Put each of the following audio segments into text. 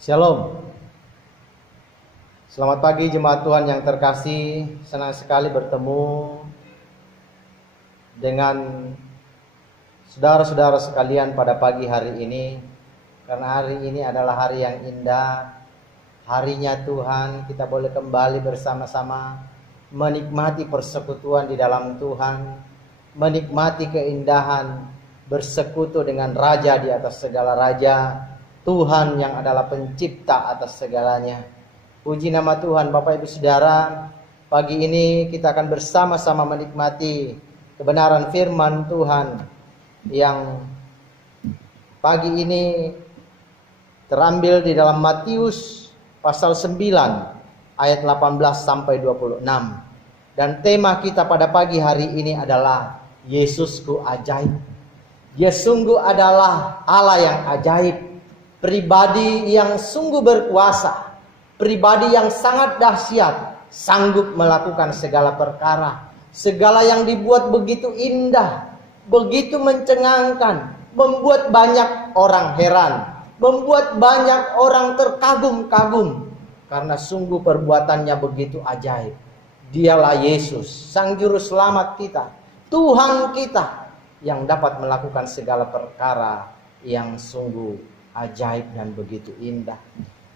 Shalom. Selamat pagi jemaat Tuhan yang terkasih. Senang sekali bertemu dengan saudara-saudara sekalian pada pagi hari ini. Karena hari ini adalah hari yang indah, harinya Tuhan. Kita boleh kembali bersama-sama menikmati persekutuan di dalam Tuhan, menikmati keindahan bersekutu dengan Raja di atas segala raja, Tuhan yang adalah pencipta atas segalanya. Puji nama Tuhan. Bapak Ibu Saudara, pagi ini kita akan bersama-sama menikmati kebenaran firman Tuhan yang pagi ini terambil di dalam Matius pasal 9 ayat 18 sampai 26. Dan tema kita pada pagi hari ini adalah Yesusku ajaib. Dia sungguh adalah Allah yang ajaib, pribadi yang sungguh berkuasa, pribadi yang sangat dahsyat, sanggup melakukan segala perkara. Segala yang dibuat begitu indah, begitu mencengangkan, membuat banyak orang heran, membuat banyak orang terkagum-kagum, karena sungguh perbuatannya begitu ajaib. Dialah Yesus, Sang Juru Selamat kita, Tuhan kita, yang dapat melakukan segala perkara yang sungguh ajaib dan begitu indah.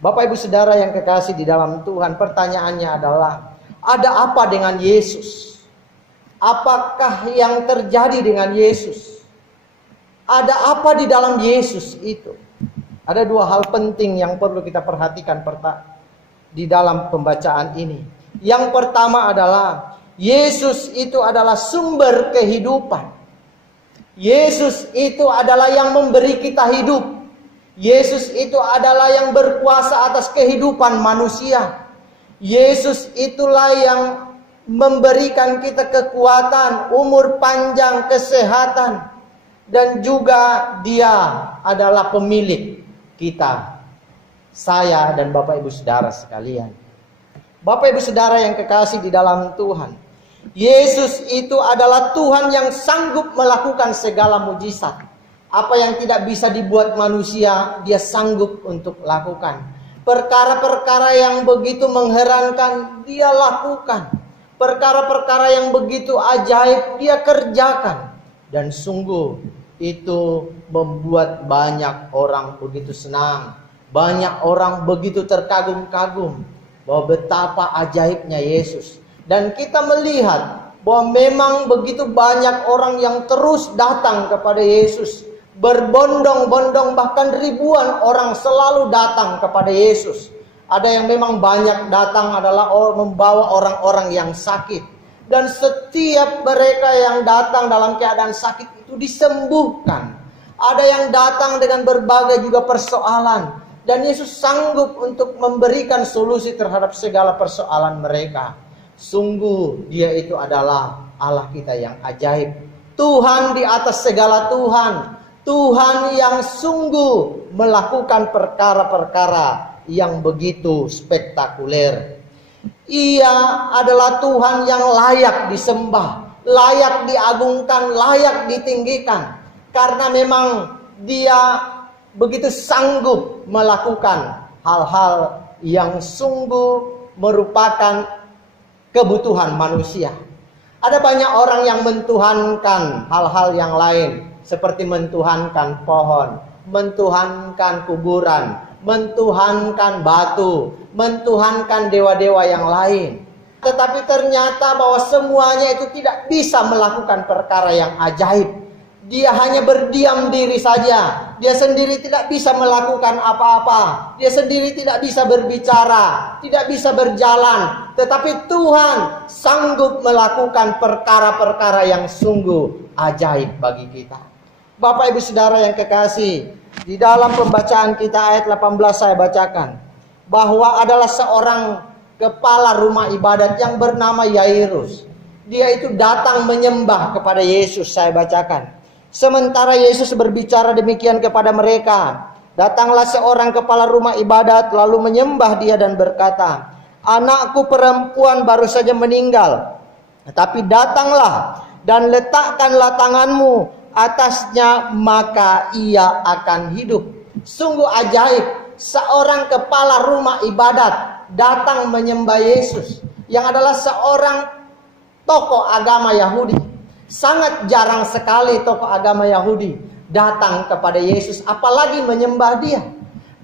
Bapak Ibu Saudara yang kekasih di dalam Tuhan, pertanyaannya adalah, ada apa dengan Yesus? Apakah yang terjadi dengan Yesus? Ada apa di dalam Yesus itu? Ada dua hal penting yang perlu kita perhatikan di dalam pembacaan ini. Yang pertama adalah Yesus itu adalah sumber kehidupan. Yesus itu adalah yang memberi kita hidup. Yesus itu adalah yang berkuasa atas kehidupan manusia. Yesus itulah yang memberikan kita kekuatan, umur panjang, kesehatan. Dan juga Dia adalah pemilik kita, saya dan Bapak Ibu Saudara sekalian. Bapak Ibu Saudara yang kekasih di dalam Tuhan, Yesus itu adalah Tuhan yang sanggup melakukan segala mujizat. Apa yang tidak bisa dibuat manusia, Dia sanggup untuk lakukan. Perkara-perkara yang begitu mengherankan, Dia lakukan. Perkara-perkara yang begitu ajaib, Dia kerjakan. Dan sungguh itu membuat banyak orang begitu senang. Banyak orang begitu terkagum-kagum bahwa betapa ajaibnya Yesus. Dan kita melihat bahwa memang begitu banyak orang yang terus datang kepada Yesus. Berbondong-bondong, bahkan ribuan orang selalu datang kepada Yesus. Ada yang memang banyak datang adalah membawa orang-orang yang sakit. Dan setiap mereka yang datang dalam keadaan sakit itu disembuhkan. Ada yang datang dengan berbagai juga persoalan. Dan Yesus sanggup untuk memberikan solusi terhadap segala persoalan mereka. Sungguh Dia itu adalah Allah kita yang ajaib. Tuhan di atas segala Tuhan. Tuhan yang sungguh melakukan perkara-perkara yang begitu spektakuler. Ia adalah Tuhan yang layak disembah, layak diagungkan, layak ditinggikan. Karena memang Dia begitu sanggup melakukan hal-hal yang sungguh merupakan kebutuhan manusia. Ada banyak orang yang mentuhankan hal-hal yang lain, seperti mentuhankan pohon, mentuhankan kuburan, mentuhankan batu, mentuhankan dewa-dewa yang lain. Tetapi ternyata bahwa semuanya itu tidak bisa melakukan perkara yang ajaib. Dia hanya berdiam diri saja. Dia sendiri tidak bisa melakukan apa-apa. Dia sendiri tidak bisa berbicara, tidak bisa berjalan. Tetapi Tuhan sanggup melakukan perkara-perkara yang sungguh ajaib bagi kita. Bapak Ibu Saudara yang kekasih, di dalam pembacaan kita ayat 18 saya bacakan bahwa adalah seorang kepala rumah ibadat yang bernama Yairus. Dia itu datang menyembah kepada Yesus. Saya bacakan. Sementara Yesus berbicara demikian kepada mereka, datanglah seorang kepala rumah ibadat lalu menyembah Dia dan berkata, "Anakku perempuan baru saja meninggal, tetapi datanglah dan letakkanlah tanganmu atasnya, maka ia akan hidup." Sungguh ajaib. seorang kepala rumah ibadat datang menyembah Yesus, yang adalah seorang tokoh agama Yahudi. Sangat jarang sekali tokoh agama Yahudi datang kepada Yesus, apalagi menyembah Dia.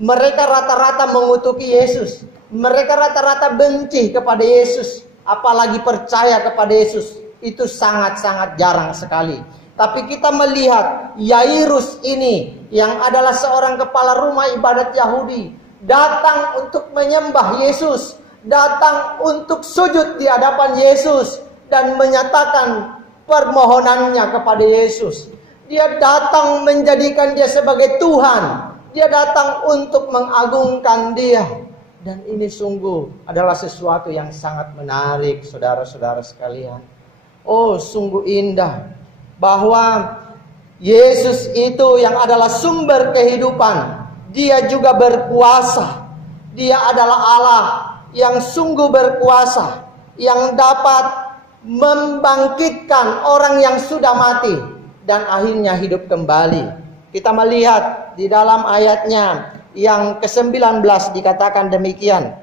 Mereka rata-rata mengutuki Yesus. Mereka rata-rata benci kepada Yesus, apalagi percaya kepada Yesus. Itu sangat-sangat jarang sekali. Tapi kita melihat Yairus ini, yang adalah seorang kepala rumah ibadat Yahudi, datang untuk menyembah Yesus, datang untuk sujud di hadapan Yesus dan menyatakan permohonannya kepada Yesus. Dia datang menjadikan Dia sebagai Tuhan. Dia datang untuk mengagungkan Dia. Dan ini sungguh adalah sesuatu yang sangat menarik, saudara-saudara sekalian. Oh, sungguh indah bahwa Yesus itu yang adalah sumber kehidupan, Dia juga berkuasa. Dia adalah Allah yang sungguh berkuasa, yang dapat membangkitkan orang yang sudah mati dan akhirnya hidup kembali. Kita melihat di dalam ayatnya yang ke-19 dikatakan demikian.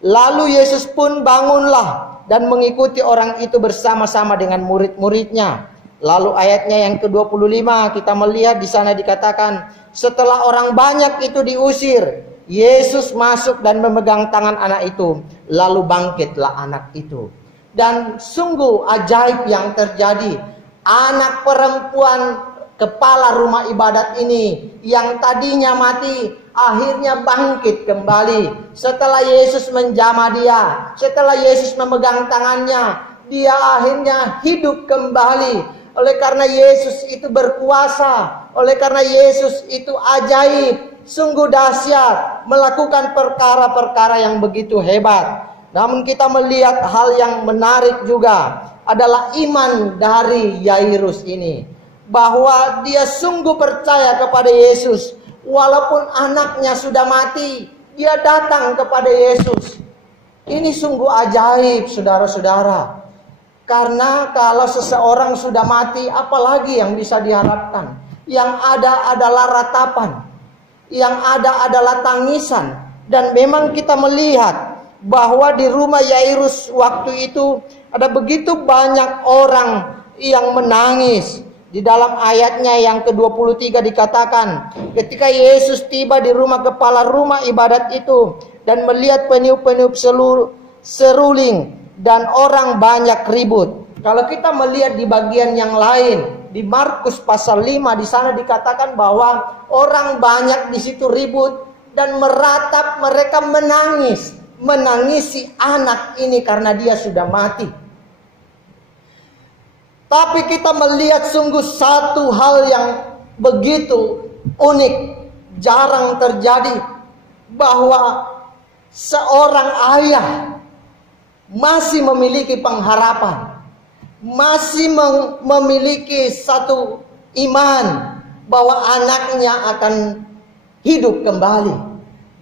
Lalu Yesus pun bangunlah dan mengikuti orang itu bersama-sama dengan murid-muridnya. Lalu ayatnya yang ke-25 kita melihat di sana dikatakan, setelah orang banyak itu diusir, Yesus masuk dan memegang tangan anak itu, lalu bangkitlah anak itu. Dan sungguh ajaib yang terjadi. Anak perempuan kepala rumah ibadat ini yang tadinya mati, akhirnya bangkit kembali. Setelah Yesus menjamah dia, setelah Yesus memegang tangannya, dia akhirnya hidup kembali. Oleh karena Yesus itu berkuasa, oleh karena Yesus itu ajaib, sungguh dahsyat, melakukan perkara-perkara yang begitu hebat. Namun kita melihat hal yang menarik juga adalah iman dari Yairus ini, bahwa dia sungguh percaya kepada Yesus. Walaupun anaknya sudah mati, dia datang kepada Yesus. Ini sungguh ajaib, saudara-saudara. Karena kalau seseorang sudah mati, apalagi yang bisa diharapkan? Yang ada adalah ratapan, yang ada adalah tangisan. Dan memang kita melihat bahwa di rumah Yairus waktu itu ada begitu banyak orang yang menangis. Di dalam ayatnya yang ke-23 dikatakan, ketika Yesus tiba di rumah kepala rumah ibadat itu dan melihat peniup-peniup seruling dan orang banyak ribut. Kalau kita melihat di bagian yang lain, di Markus pasal 5 di sana dikatakan bahwa orang banyak di situ ribut dan meratap, mereka menangisi anak ini karena dia sudah mati. Tapi kita melihat sungguh satu hal yang begitu unik, jarang terjadi, bahwa seorang ayah masih memiliki pengharapan, masih memiliki satu iman bahwa anaknya akan hidup kembali.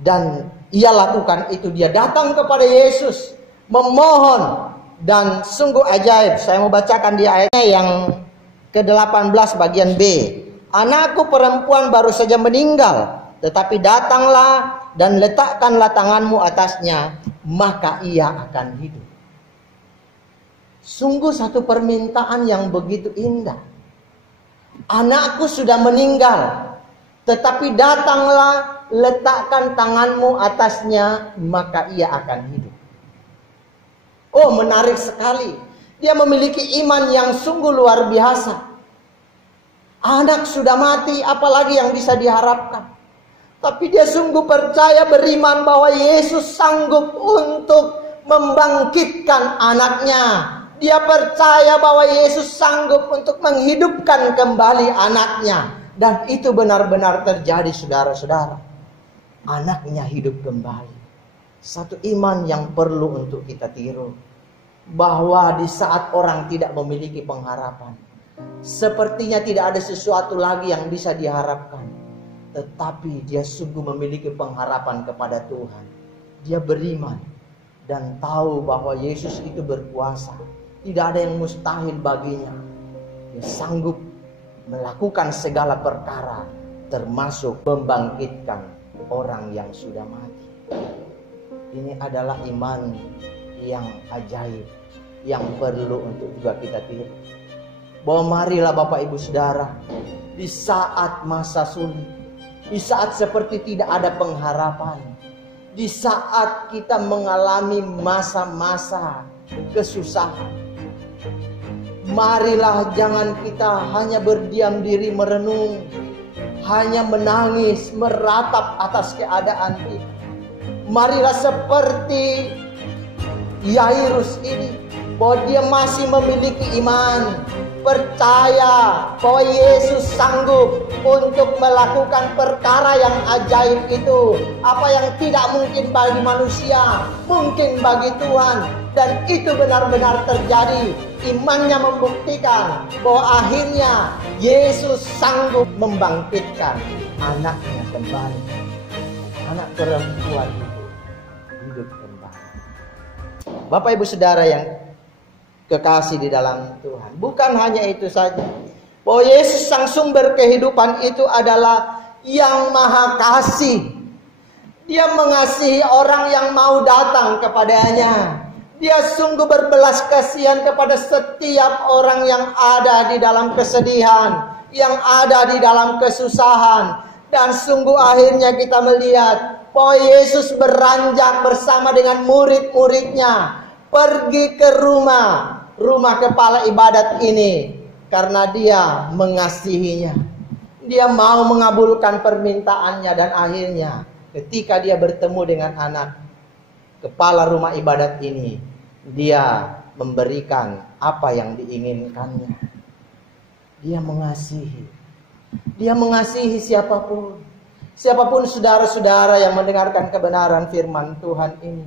Dan ia lakukan itu, dia datang kepada Yesus memohon. Dan sungguh ajaib, saya mau bacakan di ayatnya yang ke-18 bagian B. Anakku perempuan baru saja meninggal, tetapi datanglah dan letakkanlah tanganmu atasnya, maka ia akan hidup. Sungguh satu permintaan yang begitu indah. Anakku sudah meninggal, tetapi datanglah, letakkan tanganmu atasnya, maka ia akan hidup. Oh, menarik sekali. Dia memiliki iman yang sungguh luar biasa. Anak sudah mati, apalagi yang bisa diharapkan. Tapi dia sungguh percaya, beriman bahwa Yesus sanggup untuk membangkitkan anaknya. Dia percaya bahwa Yesus sanggup untuk menghidupkan kembali anaknya. Dan itu benar-benar terjadi, saudara-saudara. Anaknya hidup kembali. Satu iman yang perlu untuk kita tiru. Bahwa di saat orang tidak memiliki pengharapan, sepertinya tidak ada sesuatu lagi yang bisa diharapkan, tetapi dia sungguh memiliki pengharapan kepada Tuhan. Dia beriman dan tahu bahwa Yesus itu berkuasa. Tidak ada yang mustahil baginya. Dia sanggup melakukan segala perkara, termasuk membangkitkan orang yang sudah mati. Ini adalah iman yang ajaib, yang perlu untuk juga kita tiru. Bahwa marilah Bapak Ibu Saudara, di saat masa sulit, di saat seperti tidak ada pengharapan, di saat kita mengalami masa-masa kesusahan, marilah jangan kita hanya berdiam diri merenung, hanya menangis, meratap atas keadaan kita. Marilah seperti Yairus ini, bahwa dia masih memiliki iman, percaya bahwa Yesus sanggup untuk melakukan perkara yang ajaib itu. Apa yang tidak mungkin bagi manusia, mungkin bagi Tuhan. Dan itu benar-benar terjadi. Imannya membuktikan bahwa akhirnya Yesus sanggup membangkitkan anaknya kembali. Anak perempuan itu hidup kembali. Bapak Ibu Saudara yang kekasih di dalam Tuhan, bukan hanya itu saja, bahwa Yesus sang sumber kehidupan itu adalah yang maha kasih. Dia mengasihi orang yang mau datang kepadanya. Dia sungguh berbelas kasihan kepada setiap orang yang ada di dalam kesedihan, yang ada di dalam kesusahan. Dan sungguh akhirnya kita melihat bahwa Yesus beranjak bersama dengan murid-muridnya pergi ke rumah kepala ibadat ini, karena dia mengasihinya. Dia mau mengabulkan permintaannya, dan akhirnya ketika dia bertemu dengan anak kepala rumah ibadat ini, dia memberikan apa yang diinginkannya. Dia mengasihi. Dia mengasihi siapapun. Siapapun saudara-saudara yang mendengarkan kebenaran firman Tuhan ini.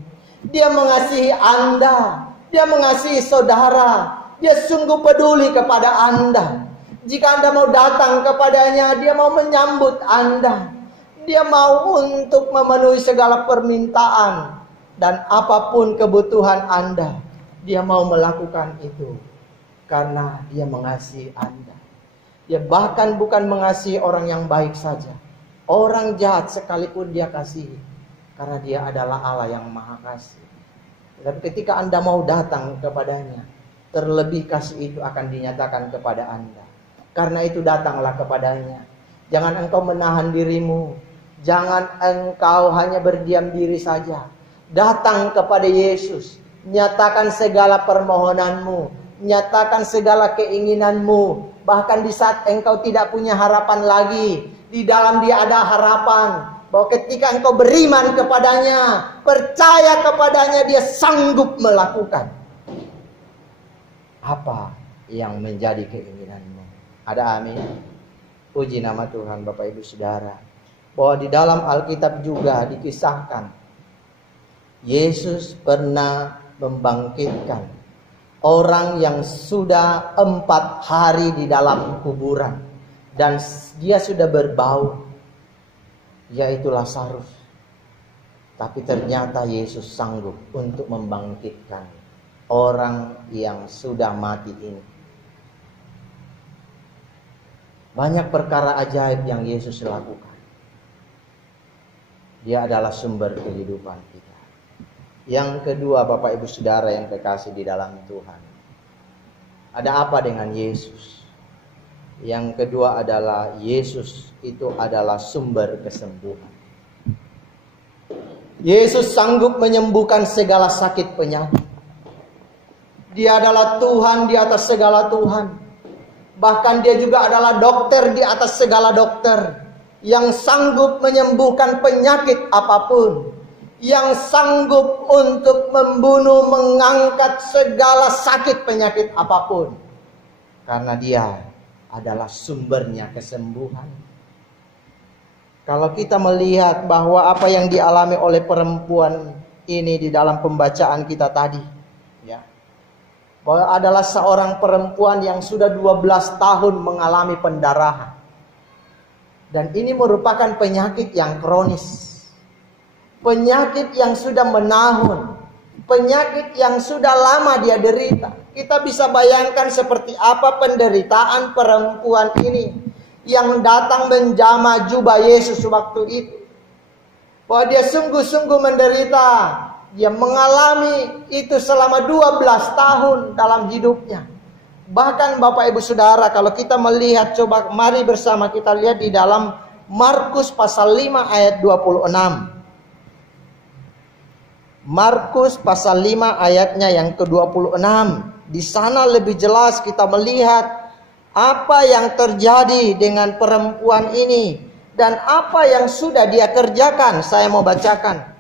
Dia mengasihi Anda. Dia mengasihi saudara. Dia sungguh peduli kepada Anda. Jika Anda mau datang kepadanya, dia mau menyambut Anda. Dia mau untuk memenuhi segala permintaan. Dan apapun kebutuhan Anda, dia mau melakukan itu. Karena dia mengasihi Anda. Dia bahkan bukan mengasihi orang yang baik saja. Orang jahat sekalipun dia kasihi. Karena dia adalah Allah yang maha kasih. Tapi ketika Anda mau datang kepadanya, terlebih kasih itu akan dinyatakan kepada Anda. Karena itu datanglah kepadanya. Jangan engkau menahan dirimu. Jangan engkau hanya berdiam diri saja. Datang kepada Yesus. Nyatakan segala permohonanmu. Nyatakan segala keinginanmu. Bahkan di saat engkau tidak punya harapan lagi, di dalam dia ada harapan. Bahwa ketika engkau beriman kepadanya, percaya kepadanya, dia sanggup melakukan apa yang menjadi keinginanmu. Ada amin. Puji nama Tuhan Bapak Ibu Saudara. Bahwa di dalam Alkitab juga dikisahkan Yesus pernah membangkitkan orang yang sudah 4 hari di dalam kuburan. Dan dia sudah berbau, yaitu Lazarus. Tapi ternyata Yesus sanggup untuk membangkitkan orang yang sudah mati ini. Banyak perkara ajaib yang Yesus lakukan. Dia adalah sumber kehidupan kita. Yang kedua, Bapak Ibu Saudara yang kekasih di dalam Tuhan, ada apa dengan Yesus? Yang kedua adalah Yesus itu adalah sumber kesembuhan. Yesus sanggup menyembuhkan segala sakit penyakit. Dia adalah Tuhan di atas segala Tuhan. Bahkan dia juga adalah dokter di atas segala dokter, yang sanggup menyembuhkan penyakit apapun, yang sanggup untuk membunuh, mengangkat segala sakit penyakit apapun. Karena dia adalah sumbernya kesembuhan. Kalau kita melihat bahwa apa yang dialami oleh perempuan ini di dalam pembacaan kita tadi, ya, bahwa adalah seorang perempuan yang sudah 12 tahun mengalami pendarahan. Dan ini merupakan penyakit yang kronis. Penyakit yang sudah menahun. Penyakit yang sudah lama dia derita. Kita bisa bayangkan seperti apa penderitaan perempuan ini yang datang menjamah jubah Yesus waktu itu. bahwa dia sungguh-sungguh menderita. Dia mengalami itu selama 12 tahun dalam hidupnya. Bahkan Bapak Ibu Saudara, kalau kita melihat, coba mari bersama kita lihat di dalam Markus pasal 5 ayat 26. Markus pasal 5 ayatnya yang ke-26. Di sana lebih jelas kita melihat apa yang terjadi dengan perempuan ini dan apa yang sudah dia kerjakan. Saya mau bacakan.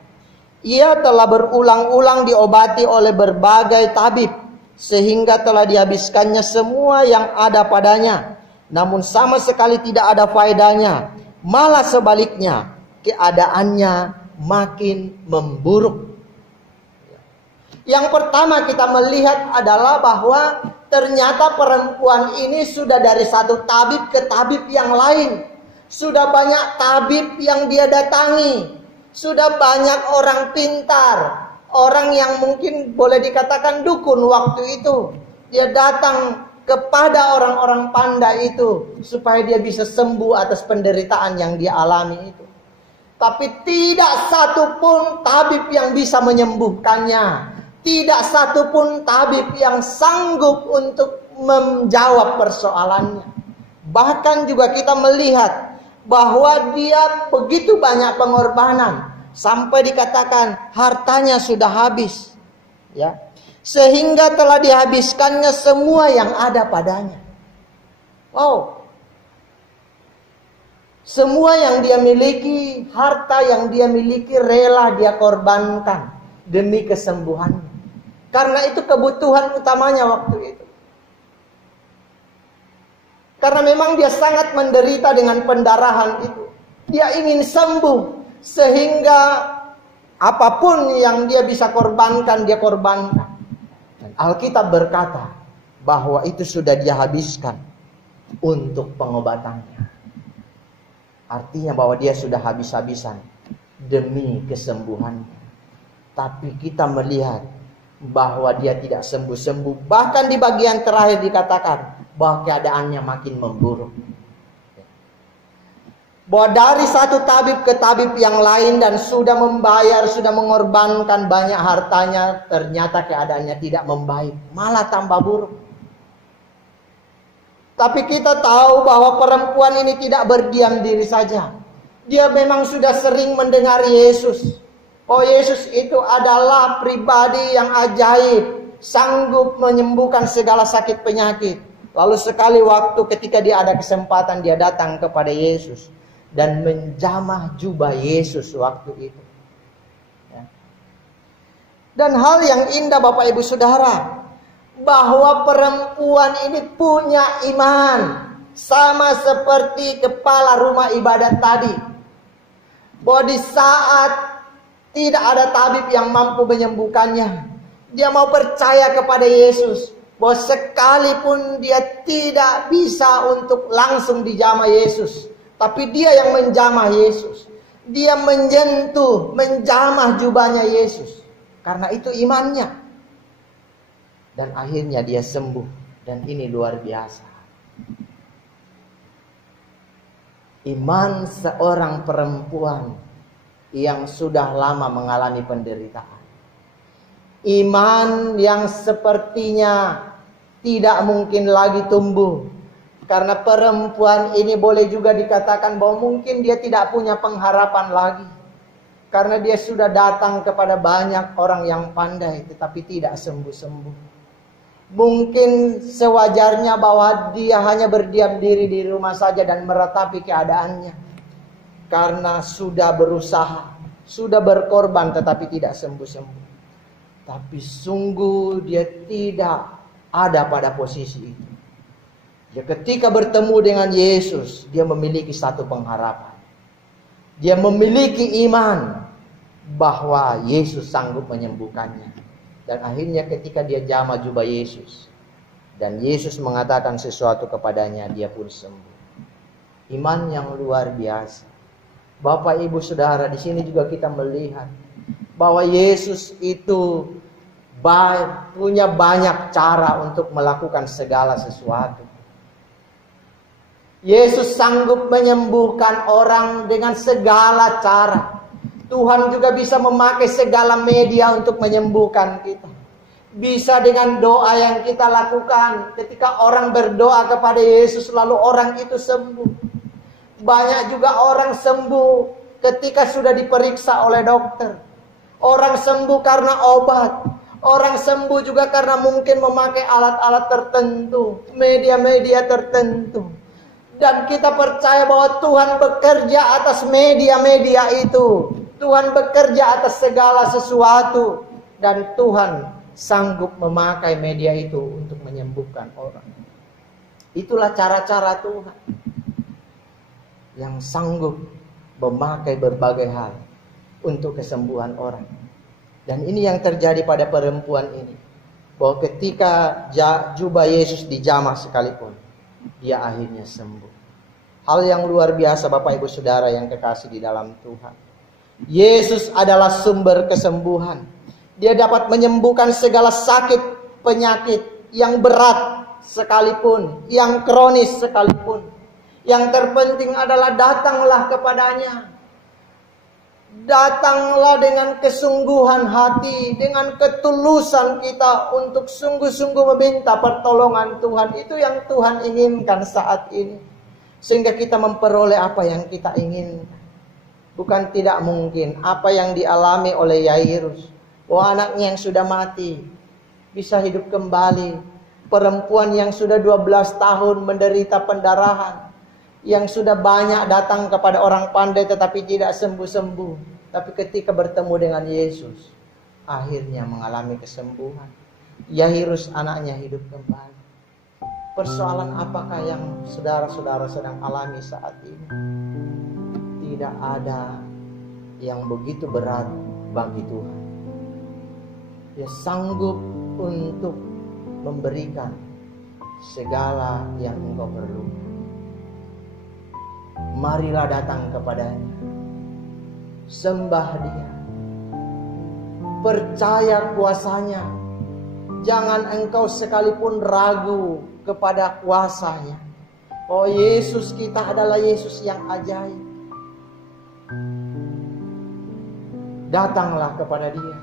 Ia telah berulang-ulang diobati oleh berbagai tabib, sehingga telah dihabiskannya semua yang ada padanya. Namun sama sekali tidak ada faedahnya. Malah sebaliknya, keadaannya makin memburuk. Yang pertama kita melihat adalah bahwa ternyata perempuan ini sudah dari satu tabib ke tabib yang lain. Sudah banyak tabib yang dia datangi. Sudah banyak orang pintar, orang yang mungkin boleh dikatakan dukun waktu itu. Dia datang kepada orang-orang pandai itu supaya dia bisa sembuh atas penderitaan yang dia alami itu. Tapi tidak satu pun tabib yang bisa menyembuhkannya. Tidak satu pun tabib yang sanggup untuk menjawab persoalannya. Bahkan juga kita melihat bahwa dia begitu banyak pengorbanan sampai dikatakan hartanya sudah habis, ya, sehingga telah dihabiskannya semua yang ada padanya. Wow, semua yang dia miliki, harta yang dia miliki rela dia korbankan demi kesembuhannya, karena itu kebutuhan utamanya waktu itu. Karena memang dia sangat menderita dengan pendarahan itu. Dia ingin sembuh. Sehingga apapun yang dia bisa korbankan, dia korbankan. Dan Alkitab berkata bahwa itu sudah dia habiskan untuk pengobatannya. Artinya bahwa dia sudah habis-habisan demi kesembuhannya. Tapi kita melihat bahwa dia tidak sembuh-sembuh. Bahkan di bagian terakhir dikatakan bahwa keadaannya makin memburuk. Bahwa dari satu tabib ke tabib yang lain dan sudah membayar, sudah mengorbankan banyak hartanya, ternyata keadaannya tidak membaik, malah tambah buruk. Tapi kita tahu bahwa perempuan ini tidak berdiam diri saja. Dia memang sudah sering mendengar Yesus. Oh, Yesus itu adalah pribadi yang ajaib, sanggup menyembuhkan segala sakit penyakit. Lalu sekali waktu ketika dia ada kesempatan, dia datang kepada Yesus dan menjamah jubah Yesus waktu itu. Ya. Dan hal yang indah Bapak Ibu Saudara, bahwa perempuan ini punya iman, sama seperti kepala rumah ibadat tadi. Bahwa di saat tidak ada tabib yang mampu menyembuhkannya, dia mau percaya kepada Yesus. Bahwa sekalipun dia tidak bisa untuk langsung dijamah Yesus, tapi dia yang menjamah Yesus. Dia menyentuh, menjamah jubahnya Yesus. Karena itu imannya. Dan akhirnya dia sembuh. Dan ini luar biasa. Iman seorang perempuan yang sudah lama mengalami penderitaan. Iman yang sepertinya tidak mungkin lagi tumbuh. Karena perempuan ini boleh juga dikatakan bahwa mungkin dia tidak punya pengharapan lagi. Karena dia sudah datang kepada banyak orang yang pandai tetapi tidak sembuh-sembuh. Mungkin sewajarnya bahwa dia hanya berdiam diri di rumah saja dan meratapi keadaannya. Karena sudah berusaha, sudah berkorban tetapi tidak sembuh-sembuh. Tapi sungguh dia tidak ada pada posisi itu. Dia ketika bertemu dengan Yesus, dia memiliki satu pengharapan. Dia memiliki iman bahwa Yesus sanggup menyembuhkannya. Dan akhirnya ketika dia jamah jubah Yesus dan Yesus mengatakan sesuatu kepadanya, dia pun sembuh. Iman yang luar biasa. Bapak Ibu Saudara, di sini juga kita melihat bahwa Yesus itu punya banyak cara untuk melakukan segala sesuatu. Yesus sanggup menyembuhkan orang dengan segala cara. Tuhan juga bisa memakai segala media untuk menyembuhkan kita. Bisa dengan doa yang kita lakukan. Ketika orang berdoa kepada Yesus, lalu orang itu sembuh. Banyak juga orang sembuh ketika sudah diperiksa oleh dokter. Orang sembuh karena obat. Orang sembuh juga karena mungkin memakai alat-alat tertentu, media-media tertentu. Dan kita percaya bahwa Tuhan bekerja atas media-media itu. Tuhan bekerja atas segala sesuatu. Dan Tuhan sanggup memakai media itu untuk menyembuhkan orang. Itulah cara-cara Tuhan yang sanggup memakai berbagai hal untuk kesembuhan orang. Dan ini yang terjadi pada perempuan ini. Bahwa ketika jubah Yesus dijamah sekalipun, dia akhirnya sembuh. Hal yang luar biasa Bapak Ibu Saudara yang kekasih di dalam Tuhan. Yesus adalah sumber kesembuhan. Dia dapat menyembuhkan segala sakit, penyakit yang berat sekalipun, yang kronis sekalipun. Yang terpenting adalah datanglah kepadanya. Datanglah dengan kesungguhan hati, dengan ketulusan kita untuk sungguh-sungguh meminta pertolongan Tuhan. Itu yang Tuhan inginkan saat ini. Sehingga kita memperoleh apa yang kita inginkan. Bukan tidak mungkin apa yang dialami oleh Yairus. Anaknya yang sudah mati bisa hidup kembali. Perempuan yang sudah 12 tahun menderita pendarahan, yang sudah banyak datang kepada orang pandai tetapi tidak sembuh-sembuh. Tapi ketika bertemu dengan Yesus, akhirnya mengalami kesembuhan. Yairus anaknya hidup kembali. Persoalan apakah yang saudara-saudara sedang alami saat ini? Tidak ada yang begitu berat bagi Tuhan. Dia sanggup untuk memberikan segala yang engkau perlukan. Marilah datang kepadanya. Sembah dia. Percaya kuasanya. Jangan engkau sekalipun ragu kepada kuasanya. Oh, Yesus kita adalah Yesus yang ajaib. Datanglah kepada dia.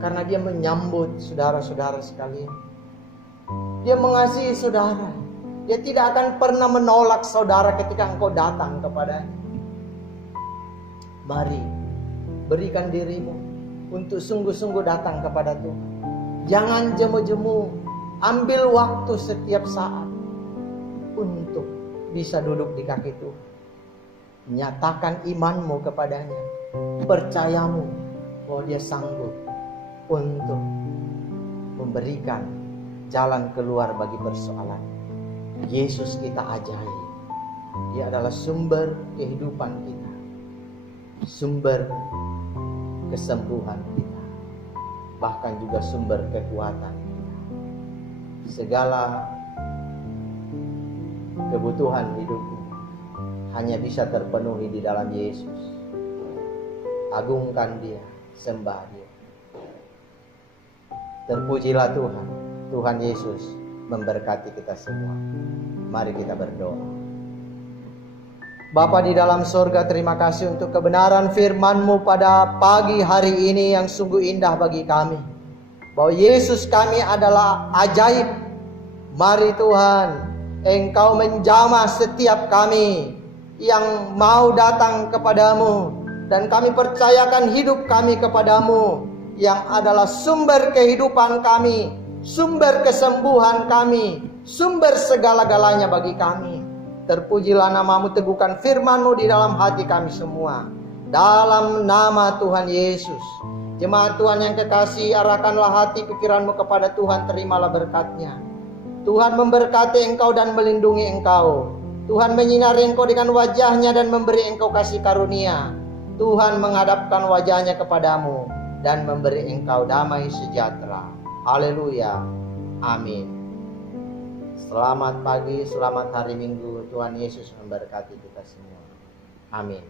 Karena dia menyambut saudara-saudara sekalian. Dia mengasihi saudara. Dia tidak akan pernah menolak saudara ketika engkau datang kepadanya. Mari, berikan dirimu untuk sungguh-sungguh datang kepada Tuhan. Jangan jemu-jemu. Ambil waktu setiap saat untuk bisa duduk di kaki Tuhan. Nyatakan imanmu kepadanya. Percayamu bahwa dia sanggup untuk memberikan jalan keluar bagi persoalan. Yesus kita ajaib. Dia adalah sumber kehidupan kita, sumber kesembuhan kita, bahkan juga sumber kekuatan kita. Segala kebutuhan hidupmu hanya bisa terpenuhi di dalam Yesus. Agungkan dia, sembah dia. Terpujilah Tuhan. Tuhan Yesus memberkati kita semua. Mari kita berdoa. Bapa di dalam surga, terima kasih untuk kebenaran firman-Mu pada pagi hari ini yang sungguh indah bagi kami. Bahwa Yesus kami adalah ajaib. Mari Tuhan, Engkau menjamah setiap kami yang mau datang kepadamu. Dan kami percayakan hidup kami kepadamu, yang adalah sumber kehidupan kami, sumber kesembuhan kami, sumber segala-galanya bagi kami. Terpujilah nama-Mu, teguhkan firman-Mu di dalam hati kami semua. Dalam nama Tuhan Yesus. Jemaat Tuhan yang kekasih, arahkanlah hati pikiranmu kepada Tuhan, terimalah berkat-Nya. Tuhan memberkati engkau dan melindungi engkau. Tuhan menyinari engkau dengan wajah-Nya dan memberi engkau kasih karunia. Tuhan menghadapkan wajah-Nya kepadamu dan memberi engkau damai sejahtera. Haleluya. Amin. Selamat pagi, selamat hari Minggu. Tuhan Yesus memberkati kita semua. Amin.